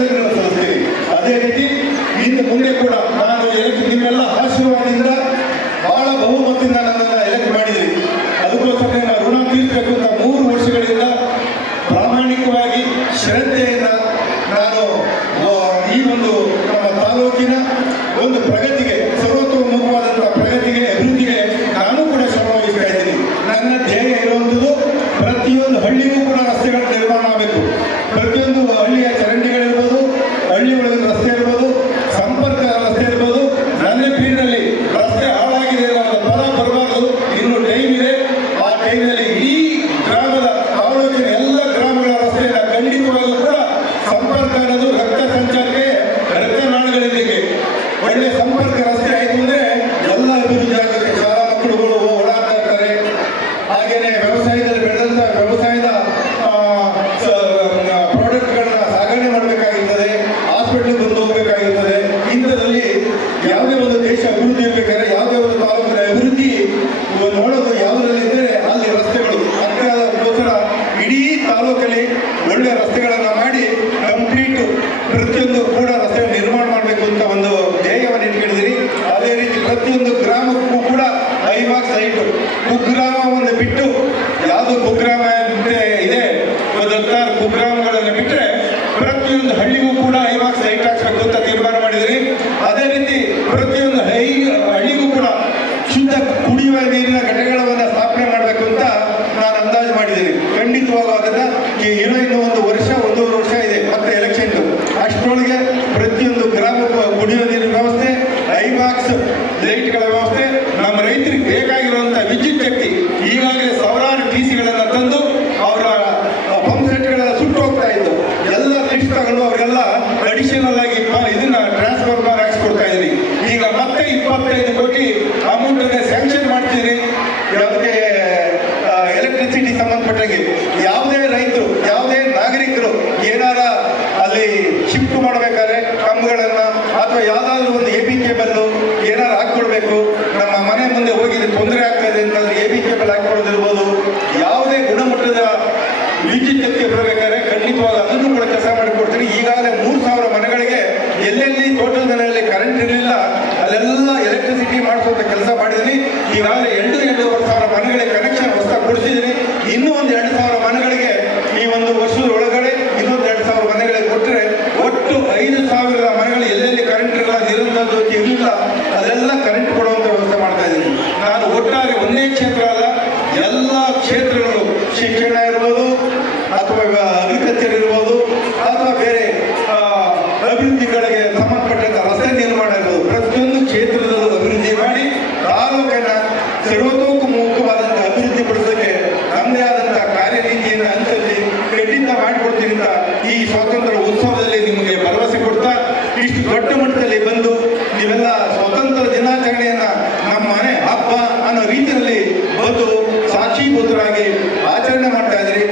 ಅಭಿನಂದನೆಗಳನ್ನು ಸಲ್ಲಿಸ್ತೀನಿ. ಅದೇ ರೀತಿ ಇನ್ನು ಮುಂದೆ ಕೂಡ ನಾನು ನಿಮ್ಮೆಲ್ಲ ಆಶೀರ್ವಾದದಿಂದ ಬಹಳ ಬಹುಮತದಿಂದ ನನ್ನನ್ನು ಎಲೆಕ್ಟ್ ಮಾಡಿದ್ದೀರಿ. ಅದಕ್ಕೋಸ್ಕರ ನನ್ನ ಋಣ ತೀರಿಸಬೇಕು ಅಂತ 3 ವರ್ಷಗಳಿಂದ ಪ್ರಾಮಾಣಿಕವಾಗಿ ಶ್ರದ್ಧೆಯಿಂದ ನಾನು ಈ ಒಂದು ನಮ್ಮ ತಾಲೂಕಿನ ಒಂದು ಪ್ರಗತಿಗೆ, ಸರ್ವತೋಮುಖವಾದಂಥ ಪ್ರಗತಿಗೆ, ಅಭಿವೃದ್ಧಿಗೆ ನಾನು ಕೂಡ ಶ್ರಮವಹಿಸ್ತಾ ಇದ್ದೀನಿ. ನನ್ನ ಧ್ಯೇಯ ಇರುವಂಥದ್ದು ಪ್ರತಿಯೊಂದು ಹಳ್ಳಿಗೂ ಕೂಡ ರಸ್ತೆಗಳ ನಿರ್ಮಾಣ ಆಗಬೇಕು. ಪ್ರತಿಯೊಂದು ಹಳ್ಳಿಯ ಚರಂಡಿಗಳಿರ್ಬೋದು, ಹಳ್ಳಿ ಒಳಗಿನ ರಸ್ತೆ ಇರ್ಬೋದು, ಸಂಪರ್ಕ ರಸ್ತೆ ಇರ್ಬೋದು. ನನ್ನ ಪೀರಿಯಡ್ನಲ್ಲಿ ರಸ್ತೆ ಹಾಳಾಗಿದೆ ಅನ್ನೋ ಪದ ಬರಬಾರ್ದು. ಇನ್ನು ಟೈಮ್ ಇದೆ. ಆ ಟೈಮ್ನಲ್ಲಿ ಇಡೀ ಗ್ರಾಮದ ತಾಲೂಕಿನ ಎಲ್ಲ ಗ್ರಾಮಗಳ ರಸ್ತೆಯನ್ನು ಖಂಡಿತವಾಗಲೂ ಕೂಡ ಸಂಪರ್ಕ ಅನ್ನೋದು ರಕ್ತ ಸಂಚಾರಕ್ಕೆ, ರಕ್ತನಾಳಗಳಿಗೆ ಒಳ್ಳೆ ಸಂಪರ್ಕ ರಸ್ತೆ ಆಯಿತು ಅಂದರೆ ಎಲ್ಲ ಅಭಿವೃದ್ಧಿ ಆಗುತ್ತೆ. ಶಾಲಾ ಮಕ್ಕಳುಗಳು ಓಡಾಡ್ತಾ ಇರ್ತಾರೆ. ಹಾಗೆಯೇ ವ್ಯವಸಾಯದಲ್ಲಿ ಬೆಳೆದಂಥ ವ್ಯವಸಾಯದ ಪ್ರಾಡಕ್ಟ್ಗಳನ್ನ ಸಾಗಣೆ ಮಾಡಬೇಕಾಗಿರ್ತದೆ, ಹಾಸ್ಪಿಟ್ಲಿಗೆ ಬಂದು ಹೋಗಬೇಕಾಗಿರ್ತದೆ. ಇಂಥದ್ರಲ್ಲಿ ಯಾವುದೇ ಒಂದು ದೇಶ ಅಭಿವೃದ್ಧಿ ಇರಬೇಕಾದ್ರೆ, ಯಾವುದೇ ಒಂದು ತಾಲೂಕಿನ ಅಭಿವೃದ್ಧಿ ನೋಡೋದು ಯಾವುದರಲ್ಲಿ ಇದ್ದರೆ ಅಲ್ಲಿ ರಸ್ತೆಗಳು. ಅದಕ್ಕೋಸ್ಕರ ಇಡೀ ತಾಲೂಕಲ್ಲಿ ಒಳ್ಳೆ ರಸ್ತೆಗಳನ್ನು ಮಾಡಿ ಕಂಪ್ಲೀಟು ಪ್ರತಿಯೊಂದು ಕೂಡ ರಸ್ತೆ ನಿರ್ಮಾಣ ಮಾಡಬೇಕು ಅಂತ ಒಂದು ಧ್ಯೇಯವನ್ನು ಇಟ್ಕೊಂಡಿದ್ದೀರಿ. ಅದೇ ರೀತಿ ಪ್ರತಿಯೊಂದು ಗ್ರಾಮಕ್ಕೂ ಕೂಡ ಐವಾಕ್ ಸೈಟು, ಕುಗ್ರಾಮವನ್ನು ಬಿಟ್ಟು, ಯಾವುದು ಕುಗ್ರಾಮ ಇದೆ ಒಂದು 16 ಕುಗ್ರಾಮಗಳನ್ನು ಬಿಟ್ಟರೆ ಪ್ರತಿಯೊಂದು ಹಳ್ಳಿಗೂ ಕೂಡ ಐವಾಕ್ ಸೈಟ್ ಹಾಕ್ಸ್ಬೇಕು ಅಂತ ತೀರ್ಮಾನ ಮಾಡಿದಿರಿ. ಅದೇ ರೀತಿ ಪ್ರತಿಯೊಂದು ಹಳ್ಳಿಗೂ ಕೂಡ ಶುದ್ಧ ಕುಡಿಯುವ ನೀರಿನ ಘಟಕಗಳನ್ನು ಸ್ಥಾಪನೆ ಮಾಡಬೇಕು ಅಂತ ನಾನು ಅಂದಾಜು ಮಾಡಿದ್ದೀನಿ. ಖಂಡಿತವಾಗೂ ಅದನ್ನು ಇನ್ನು ಒಂದು ವರ್ಷ, 1.5 ವರ್ಷ ಇದೆ ಮತ್ತೆ ಎಲೆಕ್ಷನ್. ಅಷ್ಟರೊಳಗೆ ಪ್ರತಿಯೊಂದು ಗ್ರಾಮಕ್ಕೂ ಕುಡಿಯುವ ನೀರಿನ ವ್ಯವಸ್ಥೆ, ಐವಾಕ್ಸ್ ಲೈಟ್ಗಳ ವ್ಯವಸ್ಥೆ, ನಮ್ಮ ರೈತರಿಗೆ ಬೇಕಾಗಿರುವಂಥ ವಿದ್ಯುತ್ ಶಕ್ತಿ. ಈಗಾಗಲೇ ಸಾವಿರಾರು TCಗಳನ್ನು ತಂದು ಅವರ ಪಂಪ್ ಸೆಟ್ಗಳೆಲ್ಲ ಸುಟ್ಟು ಹೋಗ್ತಾ ಇತ್ತು. ಎಲ್ಲ ಲಿಸ್ಟ್ ತಗೊಂಡು ಅವರೆಲ್ಲ ಅಡಿಷನಲ್ ಆಗಿ ಇದನ್ನ ಟ್ರಾನ್ಸ್ಫಾರ್ಮರ್ ಹಾಕ್ಸ್ಕೊಡ್ತಾ ಇದ್ದೀರಿ. ಈಗ ಮತ್ತೆ 25 ಕೋಟಿ ಅಮೌಂಟನ್ನು ಸ್ಯಾಂಕ್ಷನ್ ಮಾಡ್ತೀರಿ. ಯಾವುದೇ ಎಲೆಕ್ಟ್ರಿಸಿಟಿ ಸಂಬಂಧಪಟ್ಟಂಗೆ ಯಾವುದೇ ರೈತರು, ಯಾವುದೇ ನಾಗರಿಕರು ಏನಾರ ಅಲ್ಲಿ ಶಿಫ್ಟ್ ಮಾಡಬೇಕಾದ್ರೆ ಕಂಬಗಳನ್ನು ಅಥವಾ ಯಾವುದಾದ್ರೂ ಒಂದು AB ಕೇಬಲ್ಲು ಏನಾರು ಹಾಕ್ಕೊಡ್ಬೇಕು, ನಮ್ಮ ಮನೆ ಮುಂದೆ ಹೋಗಿ ತೊಂದರೆ ಆಗ್ತದೆ ಅಂತಂದ್ರೆ AB ಕೇಬಲ್ ಹಾಕ್ಕೊಡೋದಿರ್ಬೋದು. ಯಾವುದೇ ಗುಣಮಟ್ಟದ ವಿದ್ಯುತ್ ಶಕ್ತಿ ಬರಬೇಕಾದ್ರೆ ಖಂಡಿತವಾಗ ಅದನ್ನು ಕೂಡ ಕೆಲಸ ಮಾಡಿಕೊಡ್ತೀನಿ. ಈಗಾಗಲೇ 3,000 ಮನೆಗಳಿಗೆ ಎಲ್ಲೆಲ್ಲಿ ತೋಟದ ಮನೆಯಲ್ಲಿ ಕರೆಂಟ್ ಇರಲಿಲ್ಲ ಅಲ್ಲೆಲ್ಲ ಎಲೆಕ್ಟ್ರಿಸಿಟಿ ಮಾಡಿಸುವಂಥ ಕೆಲಸ ಮಾಡಿದ್ದೀನಿ. ಈಗಾಗಲೇ 2,500 ಮನೆಗಳಿಗೆ ಕನೆಕ್ಷನ್ ಹೊಸದಾಗಿ ಕೊಡಿಸಿದ್ದೀನಿ. ಇನ್ನೂ ಒಂದು 2,000 ಮನೆಗಳಿಗೆ ಈ ಒಂದು ವರ್ಷದ ಒಳಗಡೆ ಇನ್ನೊಂದು 2,000 ಮನೆಗಳಿಗೆ ಕೊಟ್ಟರೆ ಒಟ್ಟು 5,000 ಮನೆಗಳು ಎಲ್ಲೆಲ್ಲಿ ಕರೆಂಟ್ ಇರಲ್ಲ, ನಿರಂತರ ಇರಲಿಲ್ಲ, ಅದೆಲ್ಲ ಕರೆಂಟ್ ಕೊಡುವಂಥ ವ್ಯವಸ್ಥೆ ಮಾಡ್ತಾ ಇದ್ದೀನಿ. ನಾನು ಒಟ್ಟಾರೆ ಒಂದೇ ಕ್ಷೇತ್ರ ಅಲ್ಲ, ಎಲ್ಲ ಕ್ಷೇತ್ರಗಳು, ಶಿಕ್ಷಣ ಇರ್ಬೋದು ಅಥವಾ ಅಗ್ರಿಕಲ್ಚರ್ ಇರ್ಬೋದು ಅಥವಾ ಬೇರೆ ಅಭಿವೃದ್ಧಿಗಳಿಗೆ ಸಂಬಂಧಪಟ್ಟಂಥ ರಸ್ತೆ ನಿರ್ಮಾಣ ಇರ್ಬೋದು, ಪ್ರತಿಯೊಂದು ಕ್ಷೇತ್ರದಲ್ಲೂ ಅಭಿವೃದ್ಧಿ ಮಾಡಿ ತಾಲೂಕನ್ನು ಸರ್ವತೋಮುಖವಾದಂಥ ಅಭಿವೃದ್ಧಿ ಪಡಿಸೋಕ್ಕೆ ನಮ್ಮದೇ ಆದಂಥ ಕಾರ್ಯನೀತಿಯನ್ನು ಅನುಸರಿಸಿ ಖಂಡಿತ ಮಾಡಿಕೊಡ್ತೀನಿ ಅಂತ ಈ ಸ್ವಾತಂತ್ರ್ಯ ಉತ್ಸವದಲ್ಲಿ ನಿಮಗೆ ಭರವಸೆ ಕೊಡ್ತಾ, ಇಷ್ಟು ದೊಡ್ಡ ಮಟ್ಟದಲ್ಲಿ ಬಂದು ನೀವೆಲ್ಲ ಸ್ವಾತಂತ್ರ್ಯ ದಿನಾಚರಣೆಯನ್ನು ನಮ್ಮ ಮನೆ ಹಬ್ಬ ಅನ್ನೋ ರೀತಿಯಲ್ಲಿ ಬಂದು ಸಾಕ್ಷೀಭೂತರಾಗಿ ಆಚರಣೆ ಮಾಡ್ತಾ ಇದ್ದೀರಿ.